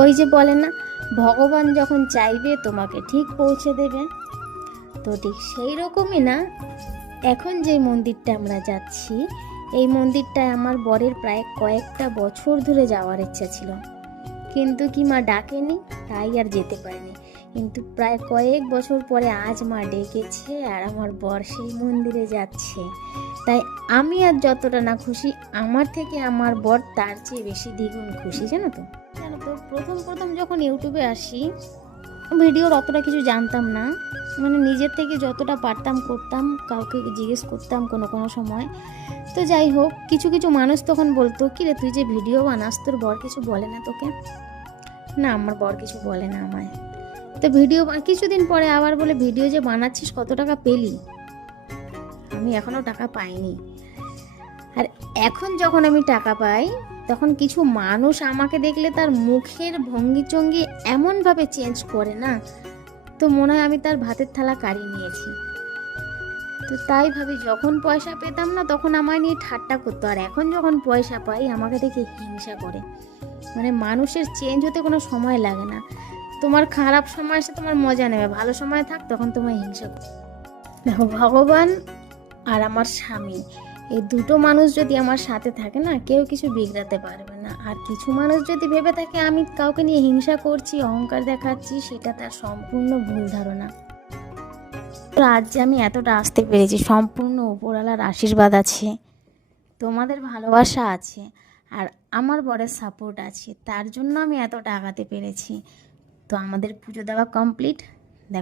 ওই যে বলে না, ভগবান যখন চাইবে তোমাকে ঠিক পৌঁছে দেবে। তো ঠিক সেই রকমই না, এখন যে মন্দিরটা আমরা যাচ্ছি, এই মন্দিরটায় আমার বরের প্রায় কয়েকটা বছর ধরে যাওয়ার ইচ্ছা ছিল, কিন্তু কি মা ডাকেনি, তাই আর যেতে পারিনি। কিন্তু প্রায় কয়েক বছর পরে আজ মা ডেকেছে আর আমার বর সেই মন্দিরে যাচ্ছে। তাই আমি আর যতটা না খুশি, আমার থেকে আমার বর তার চেয়ে বেশি দ্বিগুণ খুশি। জানো তো প্রথম প্রথম যখন ইউটিউবে আসি, ভিডিওর অতটা কিছু জানতাম না, মানে নিজের থেকে যতটা পারতাম করতাম, কাউকে জিজ্ঞেস করতাম কোনো কোনো সময়। তো যাই হোক, কিছু কিছু মানুষ তখন বলতো, কি রে তুই যে ভিডিও বানাস, তোর বর কিছু বলে না তোকে? না, আমার বর কিছু বলে না আমায়। তো ভিডিও কিছুদিন পরে আবার বলে, ভিডিও যে বানাচ্ছিস কত টাকা পেলি? আমি এখনও টাকা পাইনি। আর এখন যখন আমি টাকা পাই, তখন কিছু মানুষ আমাকে দেখলে তার মুখের ভঙ্গি চঙ্গি এমনভাবে চেঞ্জ করে না, তো মনে হয় আমি তার ভাতের থালা কাড়িয়ে নিয়েছি। তো তাই ভাবি, যখন পয়সা পেতাম না তখন আমায় নিয়ে ঠাট্টা করতো, আর এখন যখন পয়সা পাই আমাকে দেখে হিংসা করে। মানে মানুষের চেঞ্জ হতে কোনো সময় লাগে না। তোমার খারাপ সময় এসে তোমার মজা নেবে, ভালো সময় থাক তখন তোমায় হিংসা করে। দেখো, ভগবান আর আমার স্বামী, এই দুটো মানুষ যদি আমার সাথে থাকে না, কেউ কিছু বিগড়াতে পারবে না। আর কিছু মানুষ যদি ভেবে থাকে আমি কাউকে নিয়ে হিংসা করছি, অহংকার দেখাচ্ছি, সেটা তার সম্পূর্ণ ভুল ধারণা। তো আজ যে আমি এতটা আসতে পেরেছি, সম্পূর্ণ উপরওয়ালার আশীর্বাদ আছে, তোমাদের ভালোবাসা আছে, আর আমার বরের সাপোর্ট আছে, তার জন্য আমি এতটা আগাতে পেরেছি। তো আমাদের পুজো দেওয়া কমপ্লিট।